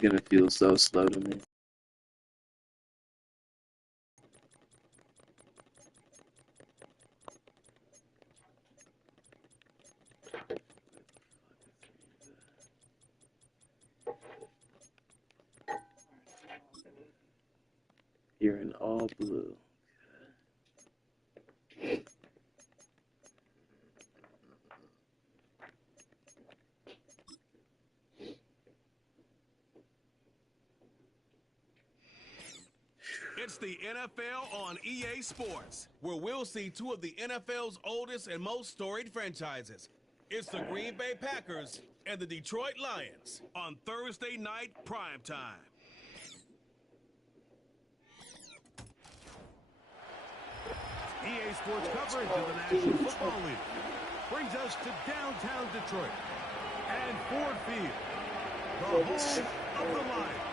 It's gonna feel so slow to me. You're in all blue. It's the NFL on EA Sports, where we'll see two of the NFL's oldest and most storied franchises. It's the Green Bay Packers and the Detroit Lions on Thursday night primetime. EA Sports coverage of the National Football League brings us to downtown Detroit and Ford Field, the home of the Lions.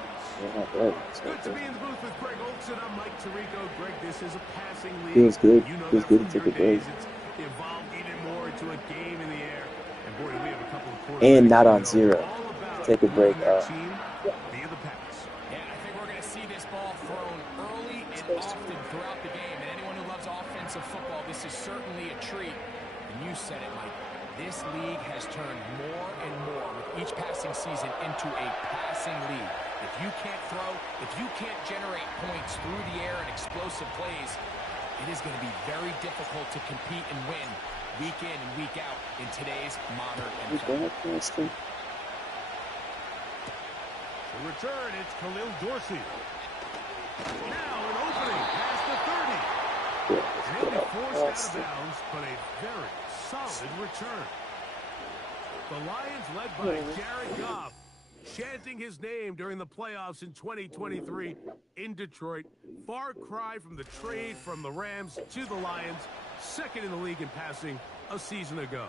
Good to be in the booth with Greg Olson. I'm Mike Tirico. Greg, this is a passing league. Feels good. You know Feels good to take a break. it's evolved even more into a game in the air. And boy, we have a couple of quarterbacks. And not on zero. Take a break. Via the pass. Yeah, I think we're going to see this ball thrown early and often throughout the game. And anyone who loves offensive football, this is certainly a treat. And you said it, Mike. This league has turned more and more with each passing season into a passing league. If you can't throw, if you can't generate points through the air and explosive plays, it is going to be very difficult to compete and win week in and week out in today's modern NFL. The return, it's Khalil Dorsey. Now an opening past the 30. And he'll be forced out of bounds, but a very solid return. The Lions led by Jared Goff, chanting his name during the playoffs in 2023 in Detroit. Far cry from the trade from the Rams to the Lions, second in the league in passing a season ago.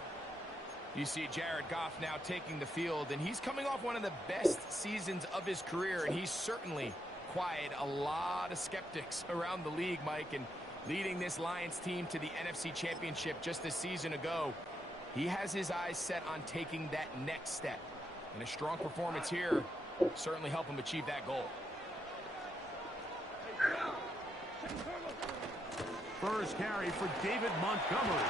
You see Jared Goff now taking the field, and he's coming off one of the best seasons of his career, and he's certainly quieted a lot of skeptics around the league, Mike, and leading this Lions team to the NFC Championship just a season ago. He has his eyes set on taking that next step. And a strong performance here certainly help him achieve that goal. First carry for David Montgomery.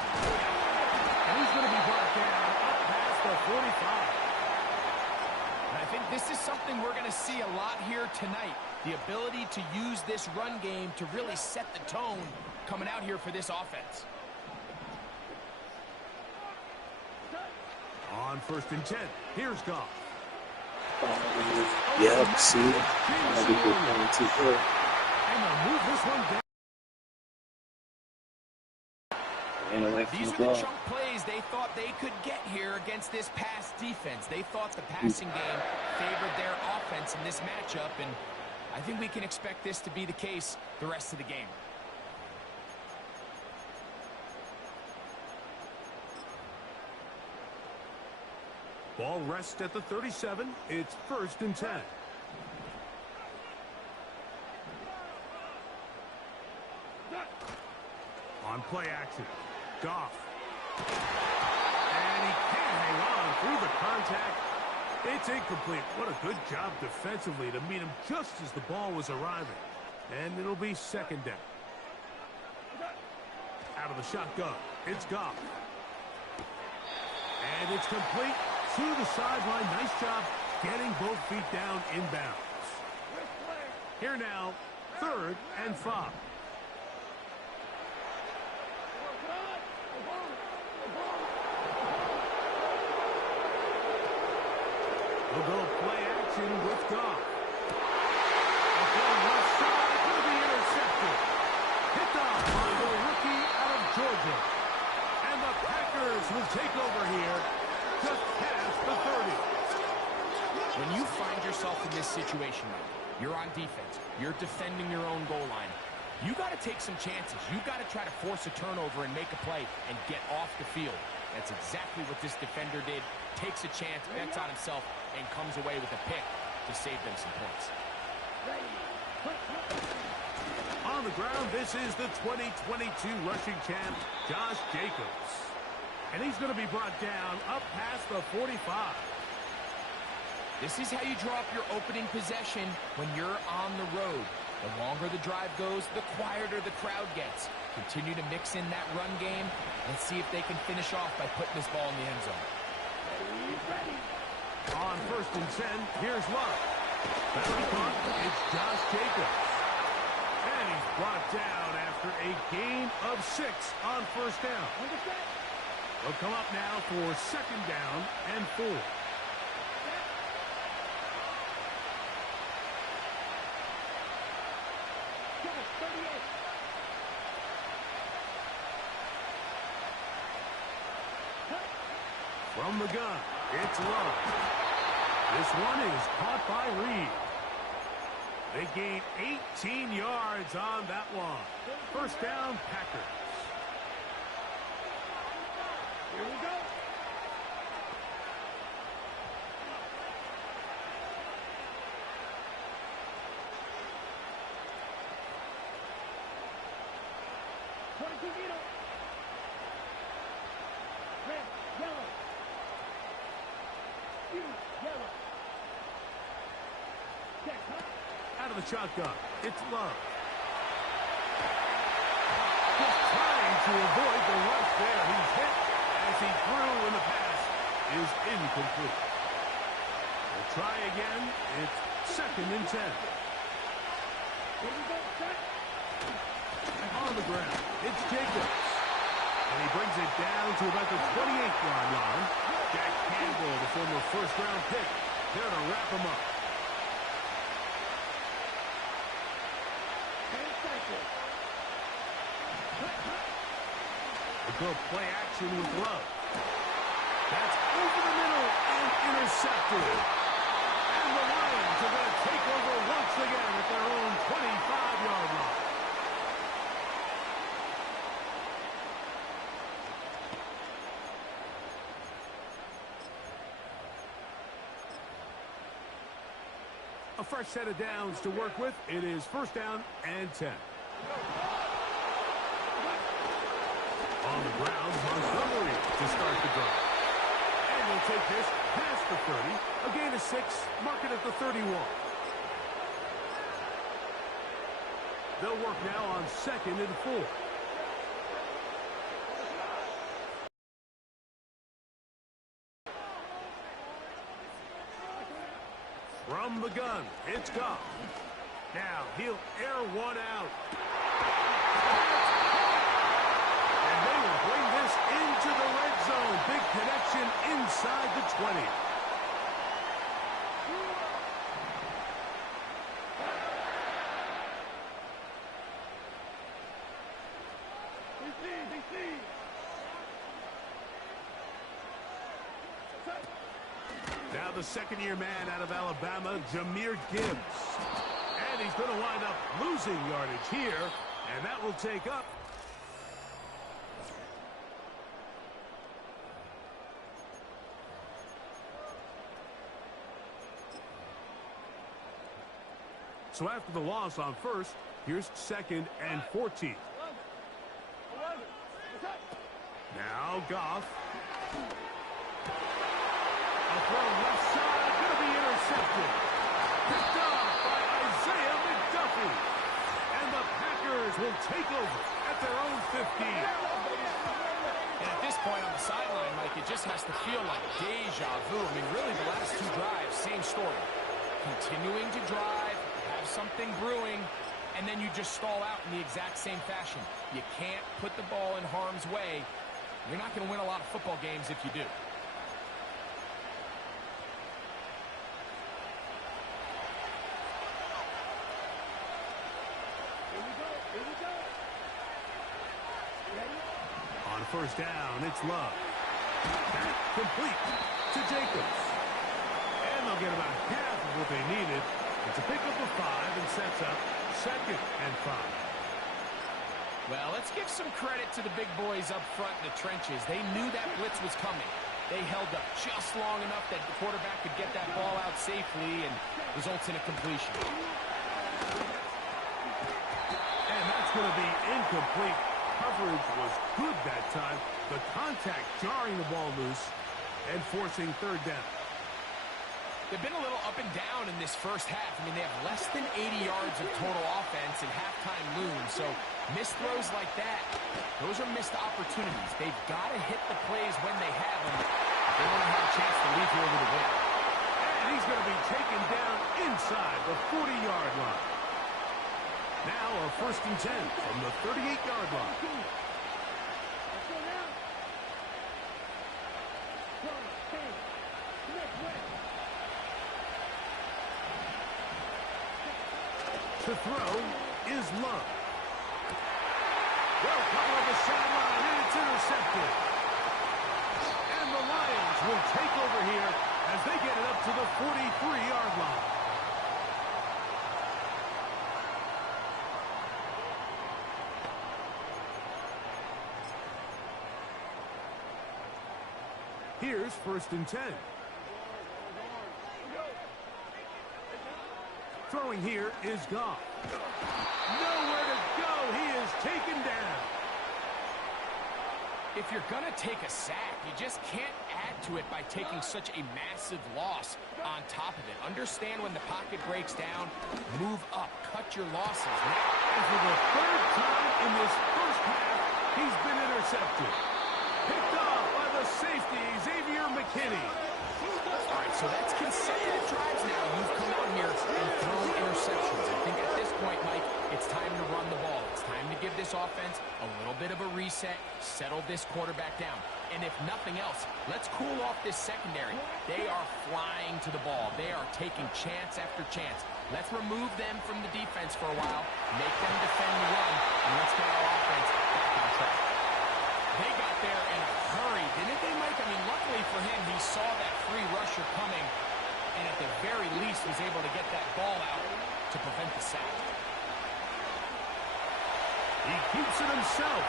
And he's going to be brought down up past the 45. And I think this is something we're going to see a lot here tonight. The ability to use this run game to really set the tone coming out here for this offense. On 1st and 10, here's Goff. Yeah, see. And they'll move this one down. And away from These the are the ball. chunk plays they thought they could get here against this pass defense. They thought the passing game favored their offense in this matchup, and I think we can expect this to be the case the rest of the game. Ball rests at the 37. It's 1st and 10. On play action, Goff. And he can't hang on through the contact. It's incomplete. What a good job defensively to meet him just as the ball was arriving. And it'll be 2nd down. Out of the shotgun, it's Goff. And it's complete to the sideline. Nice job getting both feet down inbounds. Here now, 3rd and 5. We'll go play action with Goff. Up on left side, going to be intercepted. Picked off by the rookie out of Georgia. And the Packers will take over here just past the 30. When you find yourself in this situation, Mike, you're on defense, you're defending your own goal line, you got to take some chances. You got to try to force a turnover and make a play and get off the field. That's exactly what this defender did. Takes a chance, bets on himself, and comes away with a pick to save them some points. On the ground, this is the 2022 rushing champ, Josh Jacobs. And he's going to be brought down up past the 45. This is how you draw up your opening possession when you're on the road. The longer the drive goes, the quieter the crowd gets. Continue to mix in that run game. Let's see if they can finish off by putting this ball in the end zone. On 1st and 10, here's Love. It's Josh Jacobs. And he's brought down after a gain of 6 on 1st down. They'll come up now for 2nd down and 4. From the gun, it's Love. This one is caught by Reed. They gain 18 yards on that one. 1st down, Packers. Here we go. Red, yellow. Out of the shotgun, it's Love. Just trying to avoid the rush there. He's hit as he threw, and the pass is incomplete. We'll try again. It's 2nd and 10. On the ground, it's Jacobs. And he brings it down to about the 28-yard line. Jack Campbell, the former 1st-round pick, there to wrap him up. We'll go play action with Love. That's over the middle and intercepted. And the Lions are going to take over once again at their own 25-yard line. A fresh set of downs to work with. It is 1st down and 10. On the ground, Montgomery to start the drive. And they'll take this past the 30. A gain of 6, mark it at the 31. They'll work now on 2nd and 4. From the gun, it's Goff. Now he'll air one out. And they will bring this into the red zone. Big connection inside the 20. Now the 2nd-year man out of Alabama, Jahmyr Gibbs. And he's going to wind up losing yardage here, and that will take up. So after the loss on 1st, here's 2nd and 14. Now Goff. A throw left side, going to be intercepted. Picked off by Isaiah McDuffie. And the Packers will take over at their own 15. And at this point on the sideline, Mike, it just has to feel like deja vu. I mean, really, the last 2 drives, same story. Continuing to drive, have something brewing, and then you just stall out in the exact same fashion. You can't put the ball in harm's way. You're not going to win a lot of football games if you do. On 1st down, it's Love. Back complete to Jacobs. And they'll get about half of what they needed. It's a pickup of 5 and sets up 2nd and 5. Well, let's give some credit to the big boys up front in the trenches. They knew that blitz was coming. They held up just long enough that the quarterback could get that ball out safely and results in a completion. And that's going to be incomplete. Coverage was good that time. The contact jarring the ball loose and forcing 3rd down. They've been a little up and down in this first half. I mean, they have less than 80 yards of total offense and halftime looms. So missed throws like that, those are missed opportunities. They've got to hit the plays when they have them if they want to have a chance to leave here with a win. And he's going to be taken down inside the 40-yard line. Now a 1st and 10 from the 38-yard line. To throw is Love. Well, cover on the sideline, and it's intercepted. And the Lions will take over here as they get it up to the 43-yard line. Here's 1st and 10. Throwing here is Goff. Nowhere to go. He is taken down. If you're going to take a sack, you just can't add to it by taking such a massive loss on top of it. Understand when the pocket breaks down, move up, cut your losses. And for the 3rd time in this first half, he's been intercepted. Picked off by the safety, Xavier McKinney. All right, so that's consecutive drives now. You've come out here and thrown interceptions. I think at this point, Mike, it's time to run the ball. It's time to give this offense a little bit of a reset, settle this quarterback down. And if nothing else, let's cool off this secondary. They are flying to the ball. They are taking chance after chance. Let's remove them from the defense for a while, make them defend the run, and let's get our offense back on track. They got there in a hurry, didn't they, Mike? I mean, luckily for him, he saw that free rusher coming, and at the very least was able to get that ball out to prevent the sack. He keeps it himself.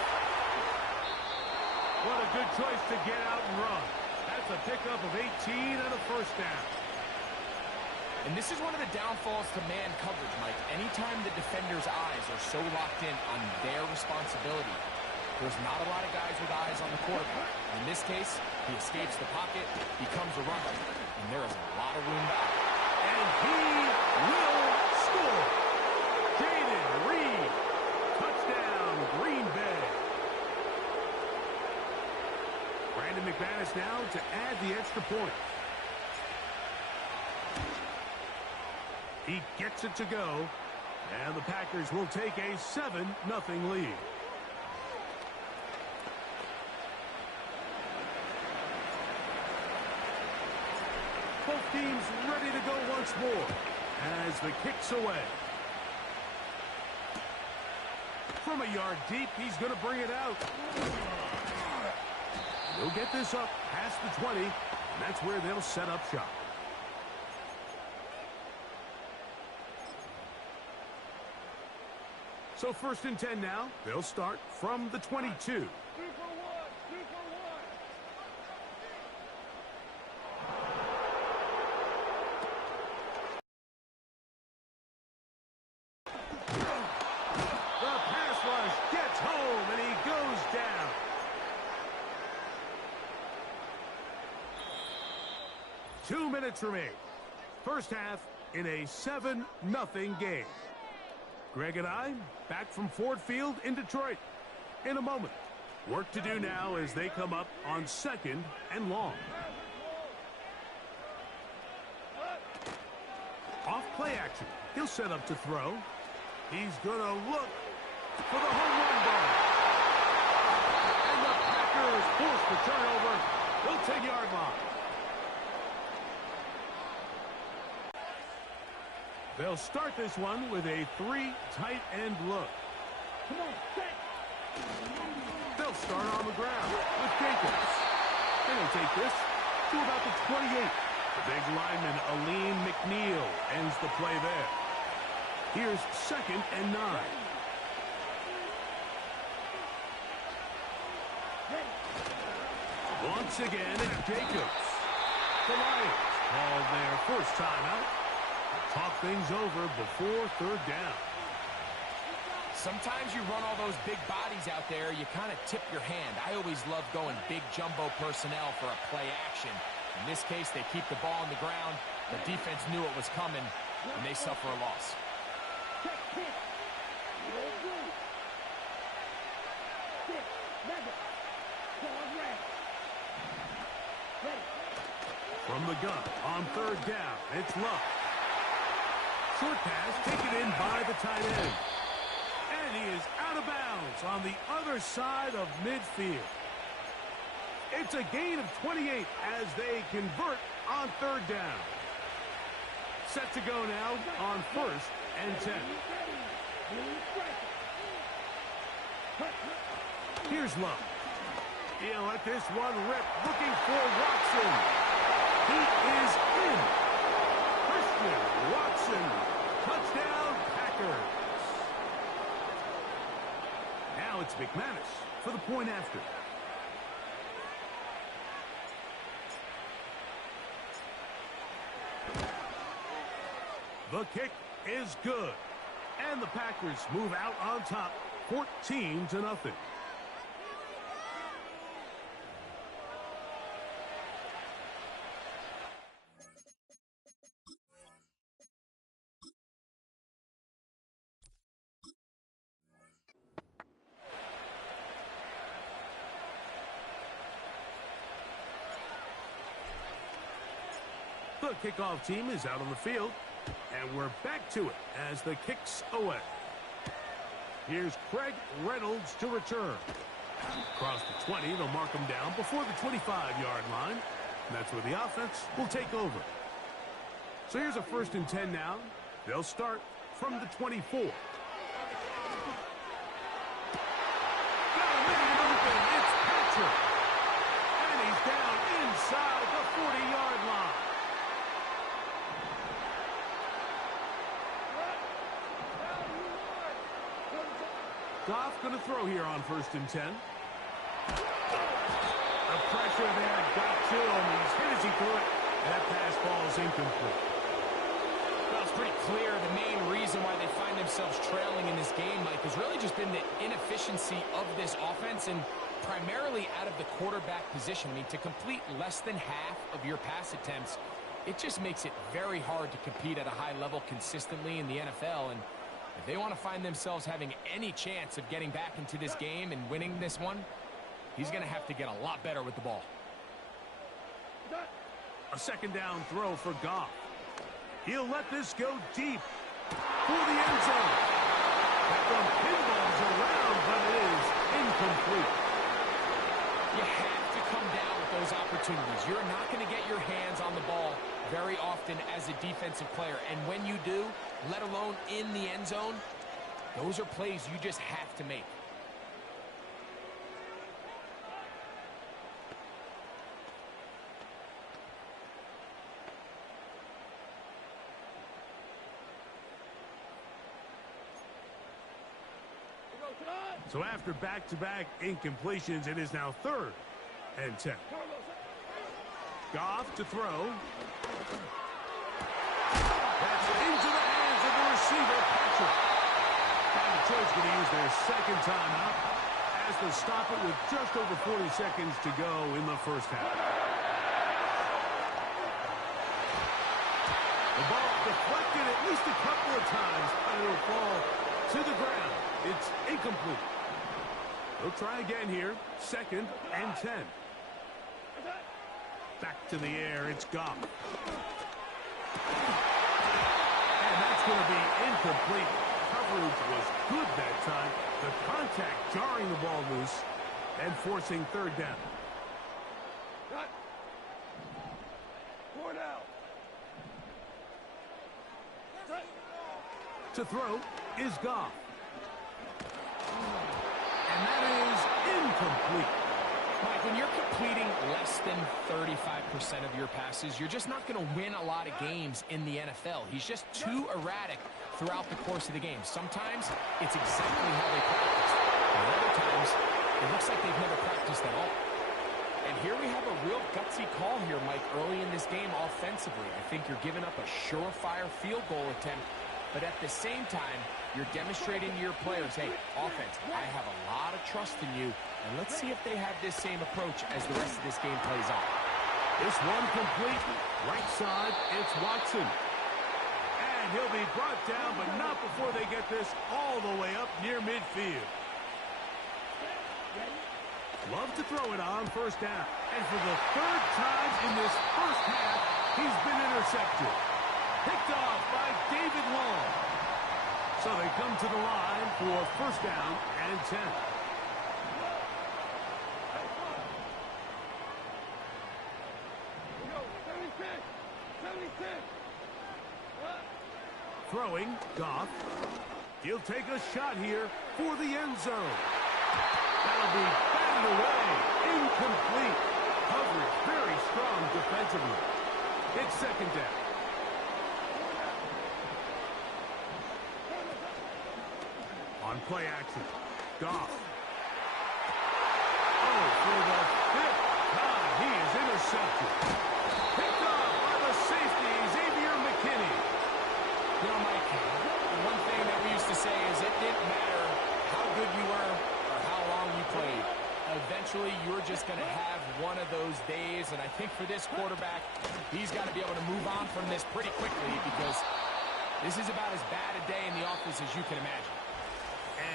What a good choice to get out and run. That's a pickup of 18 and a 1st down. And this is one of the downfalls to man coverage, Mike. Anytime the defender's eyes are so locked in on their responsibility, there's not a lot of guys with eyes on the quarterback. In this case, he escapes the pocket, becomes a runner, and there is a lot of room back. And he will score. Jaden Reed. Touchdown, Green Bay. Brandon McManus now to add the extra point. He gets it to go, and the Packers will take a 7-0 lead. Both teams ready to go once more as the kick's away. From a yard deep, he's going to bring it out. He'll get this up past the 20, and that's where they'll set up shop. So 1st and 10 now. They'll start from the 22. Gets home, and he goes down. Two minutes remain. First half in a 7-0 game. Greg and I back from Ford Field in Detroit in a moment. Work to do now as they come up on 2nd and long. Off play action. He'll set up to throw. He's going to look for the home run ball. And the Packers force the turnover. They'll take yard line. They'll start this one with a 3 tight end look. Come on, set. They'll start on the ground with Jacobs. And they'll take this to about the 28. The big lineman, Aline McNeil, ends the play there. Here's 2nd and 9. Once again, it's Jacobs. The Lions call their first timeout. Talk things over before 3rd down. Sometimes you run all those big bodies out there, you kind of tip your hand. I always love going big jumbo personnel for a play action. In this case, they keep the ball on the ground. The defense knew it was coming, and they suffer a loss. From the gun on third down, it's Love. Short pass taken in by the tight end. And he is out of bounds on the other side of midfield. It's a gain of 28 as they convert on third down. Set to go now on 1st and 10. Here's Love. He'll let this one rip, looking for Watson. He is in. Christian Watson. Touchdown, Packers. Now it's McManus for the point after. The kick is good. And the Packers move out on top, 14-0. The kickoff team is out on the field, and we're back to it as the kick's away. Here's Craig Reynolds to return. Across the 20, they'll mark him down before the 25-yard line. And that's where the offense will take over. So here's a 1st and 10 now. They'll start from the 24. Got a man open. It's Patrick. And he's down inside the 40-yard line. Goff going to throw here on 1st and 10. The pressure there got to him. He's hit as he threw it. And that pass falls incomplete. Well, it's pretty clear the main reason why they find themselves trailing in this game, Mike, has really just been the inefficiency of this offense and primarily out of the quarterback position. I mean, to complete less than half of your pass attempts, it just makes it very hard to compete at a high level consistently in the NFL. And if they want to find themselves having any chance of getting back into this game and winning this one, he's going to have to get a lot better with the ball. A 2nd down throw for Goff. He'll let this go deep for the end zone. That one pinballs around, but it is incomplete. You have to come down with those opportunities. You're not going to get your hands on the ball very often as a defensive player. And when you do, let alone in the end zone, those are plays you just have to make. So after back-to-back incompletions, it is now 3rd and 10. Goff to throw. That's into the hands of the receiver, Patrick. And the choice going to use their 2nd timeout as they stop it with just over 40 seconds to go in the 1st half. The ball deflected at least a couple of times, but it'll fall to the ground. It's incomplete. They'll try again here. 2nd and 10. Back to the air. It's Goff. And that's going to be incomplete. Coverage was good that time. The contact jarring the ball loose and forcing 3rd down. Cut. 4 down. To throw is Goff. And that is incomplete. Mike, when you're completing less than 35% of your passes, you're just not going to win a lot of games in the NFL. He's just too erratic throughout the course of the game. Sometimes it's exactly how they practice. And other times, it looks like they've never practiced at all. And here we have a real gutsy call here, Mike, early in this game offensively. I think you're giving up a surefire field goal attempt. But at the same time, you're demonstrating to your players, hey, offense, I have a lot of trust in you, and let's see if they have this same approach as the rest of this game plays out. This one complete. Right side, it's Watson. And he'll be brought down, but not before they get this all the way up near midfield. Love to throw it on first down. And for the third time in this first half, he's been intercepted. Picked off by David Long. So they come to the line for first down and 10. Throwing, Goff. He'll take a shot here for the end zone. That'll be batted away. Incomplete. Coverage very strong defensively. It's second down. On play action, Goff. Oh, for the fifth time, he is intercepted. Picked off by the safety, Xavier McKinney. You know, Mike, one thing that we used to say is it didn't matter how good you were or how long you played. Eventually, you're just going to have one of those days, and I think for this quarterback, he's got to be able to move on from this pretty quickly because this is about as bad a day in the office as you can imagine.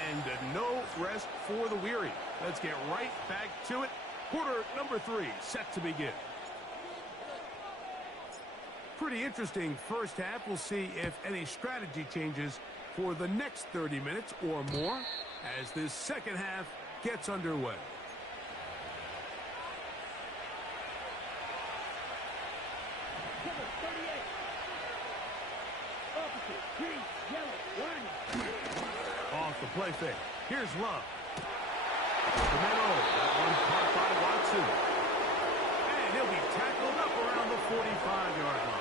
And no rest for the weary. Let's get right back to it. Quarter number 3 set to begin. Pretty interesting first half. We'll see if any strategy changes for the next 30 minutes or more as this second half gets underway. Off the play fake. Here's Love. Pimento. That one caught by Watson. And he'll be tackled up around the 45-yard line.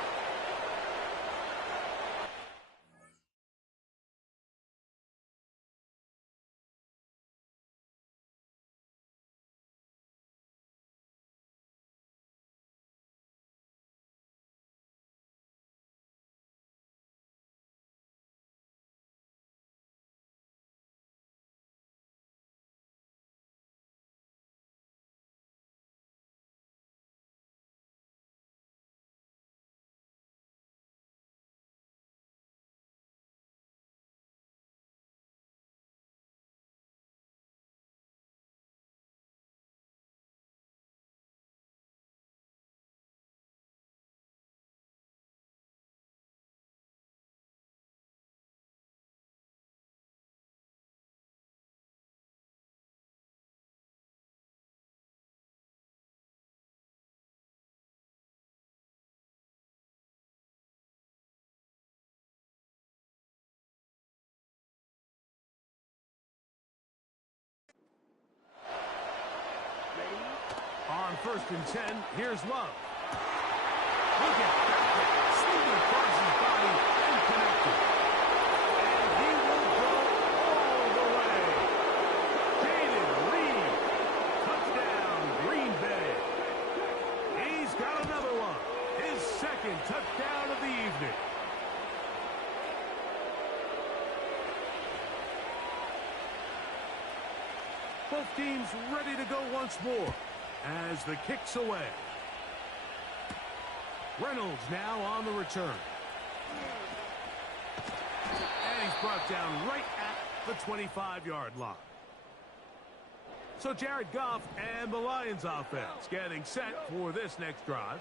On first and 10, here's Love. Look at that. Swinging across his body and connected. And he will go all the way. Jaden Reed. Touchdown, Green Bay. He's got another one. His second touchdown of the evening. Both teams ready to go once more as the kick's away. Reynolds now on the return. And he's brought down right at the 25-yard line. So Jared Goff and the Lions offense getting set for this next drive.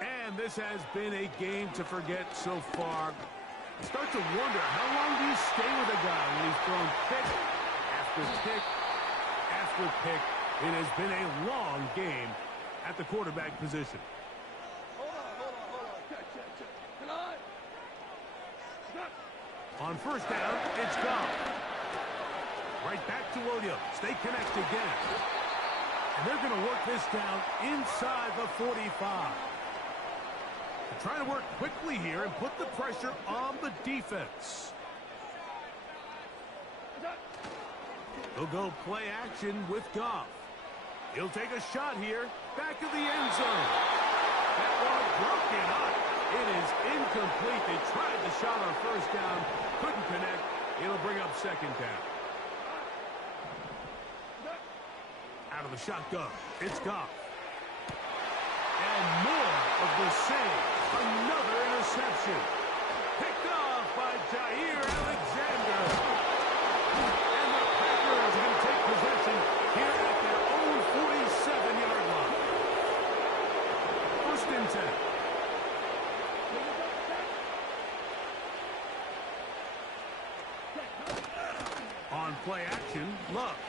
And this has been a game to forget so far. Start to wonder, how long do you stay with a guy when he's thrown pick after pick after pick? It has been a long game at the quarterback position. Hold on. Check. On first down, it's Goff. Right back to Williams. They connect again. And they're going to work this down inside the 45. They're trying to work quickly here and put the pressure on the defense. They'll go play action with Goff. He'll take a shot here, back of the end zone. That one broken up. It is incomplete. They tried the shot on first down, couldn't connect. It'll bring up second down. Out of the shotgun, it's Goff. And of the save. Another interception. Picked off by Jair Alexander. And the Packers are going to take possession here at their own 47-yard line. First and 10. On play action, Love.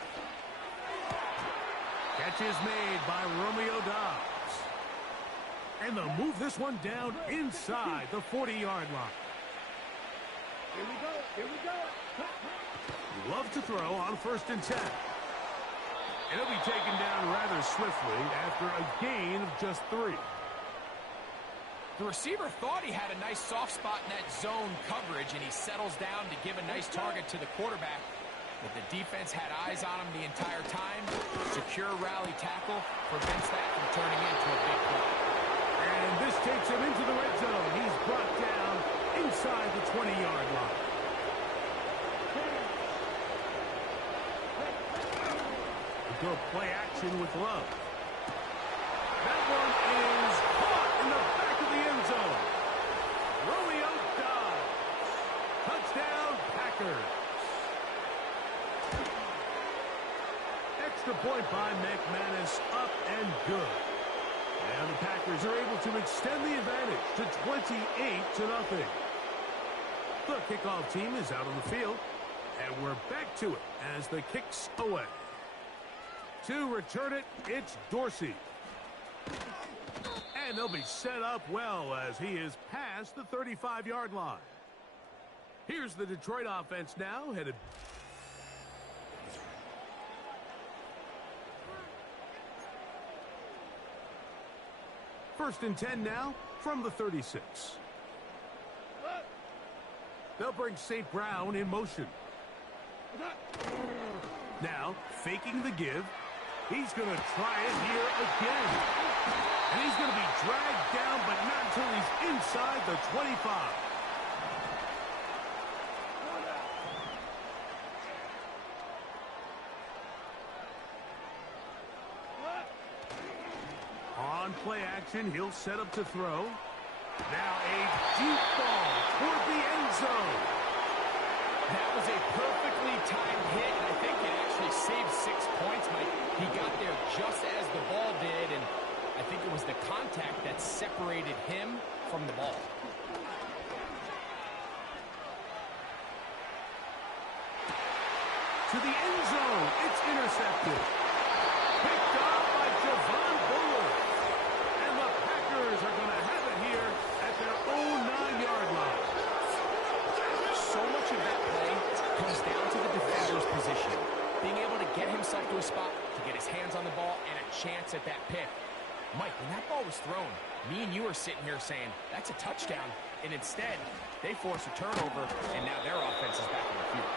Catch is made by Romeo Doubs. And they'll move this one down inside the 40-yard line. Here we go. Here we go. Love to throw on first and 10. And he'll be taken down rather swiftly after a gain of just 3. The receiver thought he had a nice soft spot in that zone coverage, and he settles down to give a nice target to the quarterback. But the defense had eyes on him the entire time. Secure rally tackle prevents that from turning into a big play. And this takes him into the red zone. He's brought down inside the 20-yard line. We go play action with Love. That one is caught in the back of the end zone. Romeo Doubs. Touchdown, Packers. Extra point by McManus, up and good. And the Packers are able to extend the advantage to 28-0. The kickoff team is out on the field, and we're back to it as the kick's away. To return it, it's Dorsey. And they'll be set up well as he is past the 35-yard line. Here's the Detroit offense now headed. First and 10 now from the 36. They'll bring St. Brown in motion. Now, faking the give. He's going to try it here again. And he's going to be dragged down, but not until he's inside the 25. On play action, he'll set up to throw. Now a deep ball toward the end zone. That was a perfectly timed hit, and I think it actually saved 6 points, Mike. He got there just as the ball did, and I think it was the contact that separated him from the ball. To the end zone, it's intercepted. Picked off by Javon Bullard. And the Packers are going to have it here at their own 9-yard line. So much of that play comes down to the defender's position. Being able to get himself to a spot, to get his hands on the ball, and a chance at that pick. Mike, when that ball was thrown, me and you are sitting here saying, that's a touchdown. And instead, they force a turnover, and now their offense is back on the field.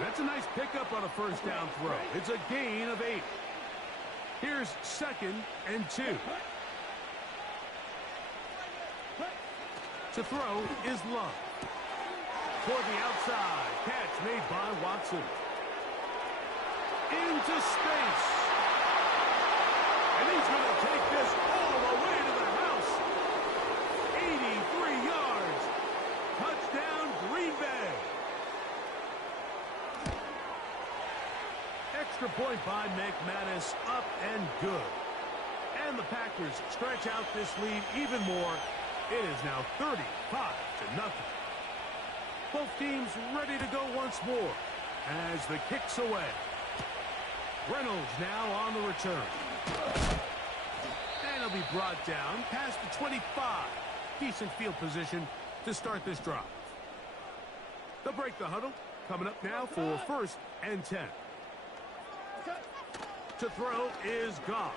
That's a nice pickup on a first down throw. It's a gain of 8. Here's second and 2. To throw is Love. Toward the outside. Catch made by Watson. Into space. And he's going to take this all the way to the house. 83 yards. Touchdown, Green Bay. Extra point by McManus, up and good. And the Packers stretch out this lead even more. It is now 35-0. Both teams ready to go once more as the kick's away. Reynolds now on the return. And he'll be brought down past the 25. Decent field position to start this drive. They'll break the huddle. Coming up now for first and 10. To throw is Goff.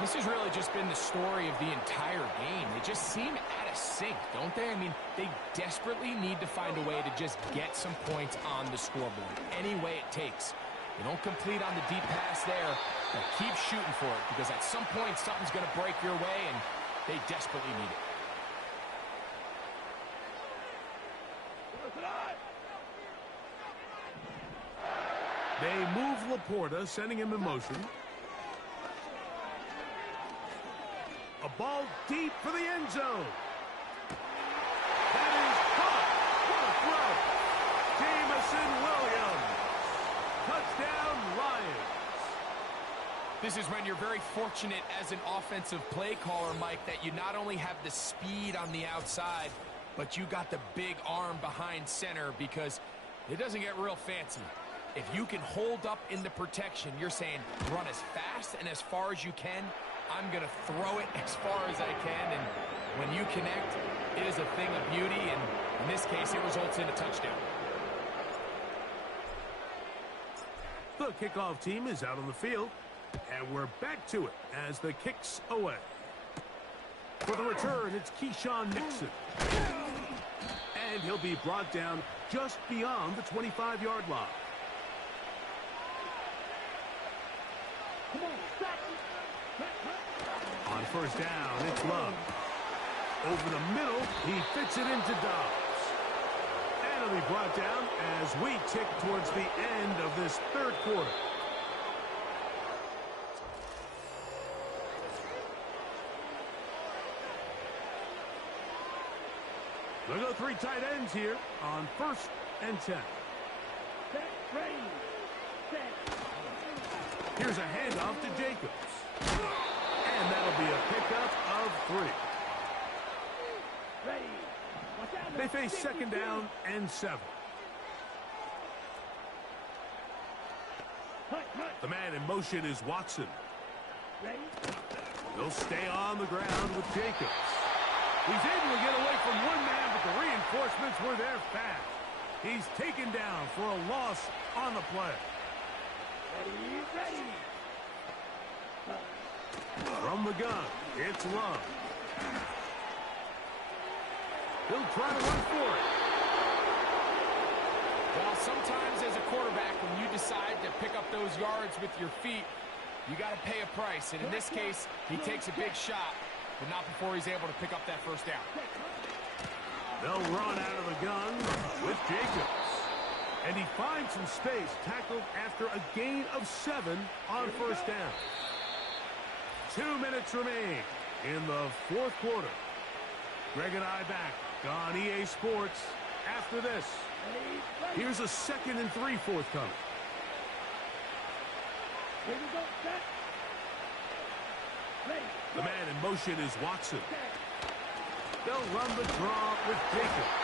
This has really just been the story of the entire game. They just seem out of sync, don't they? I mean, they desperately need to find a way to just get some points on the scoreboard, any way it takes. They don't complete on the deep pass there, but keep shooting for it, because at some point something's going to break your way, and they desperately need it. They move Laporta, sending him in motion. A ball deep for the end zone. That is caught. What a throw. Jamison Williams. Touchdown, Lions. This is when you're very fortunate as an offensive play caller, Mike, that you not only have the speed on the outside, but you got the big arm behind center, because it doesn't get real fancy. If you can hold up in the protection, you're saying run as fast and as far as you can. I'm going to throw it as far as I can, and when you connect, it is a thing of beauty, and in this case, it results in a touchdown. The kickoff team is out on the field, and we're back to it as the kick's away. For the return, it's Keyshawn Nixon. And he'll be brought down just beyond the 25-yard line. On first down, it's Love. Over the middle, he fits it into Dobbs. And he'll be brought down as we tick towards the end of this third quarter. They'll go three tight ends here on 1st and 10. Here's a handoff to Jacobs. And that'll be a pickup of 3. They face second down and 7. The man in motion is Watson. They'll stay on the ground with Jacobs. He's able to get away from one man, but the reinforcements were there fast. He's taken down for a loss on the play. From the gun, it's Love. He'll try to run for it. Well, sometimes as a quarterback, when you decide to pick up those yards with your feet, you got to pay a price. And in this case, he takes a big shot, but not before he's able to pick up that first down. They'll run out of the gun with Jacobs. And he finds some space, tackled after a gain of 7 on first down. 2 minutes remain in the fourth quarter. Greg and I back on EA Sports after this. Here's a 2nd and 3 forthcoming. The man in motion is Watson. They'll run the draw with Jacobs.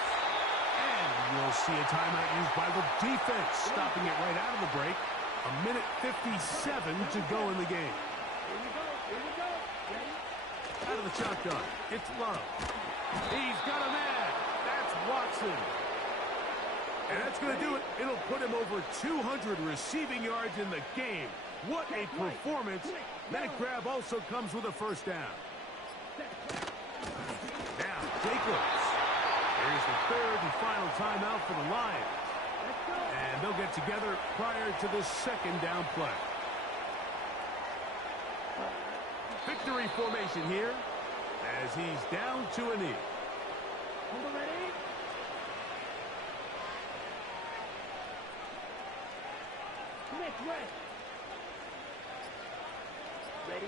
And you'll see a timeout used by the defense, stopping it right out of the break. 1:57 to go in the game. Out of the shotgun, it's Love. He's got a man. That's Watson. And that's going to do it. It'll put him over 200 receiving yards in the game. What a performance. That grab also comes with a first down. Now, Jacobs. Here's the third and final timeout for the Lions. And they'll get together prior to the second down play. Victory formation here as he's down to a knee. Ready?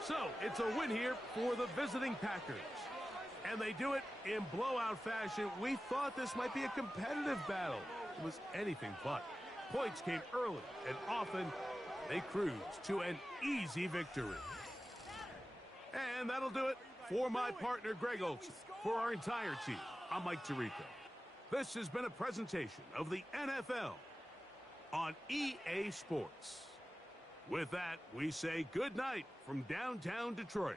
So, it's a win here for the visiting Packers. And they do it in blowout fashion. We thought this might be a competitive battle. It was anything but. Points came early, and often they cruised to an easy victory. And that'll do it for my partner, Greg Olson. For our entire team, I'm Mike Tirico. This has been a presentation of the NFL on EA Sports. With that, we say good night from downtown Detroit.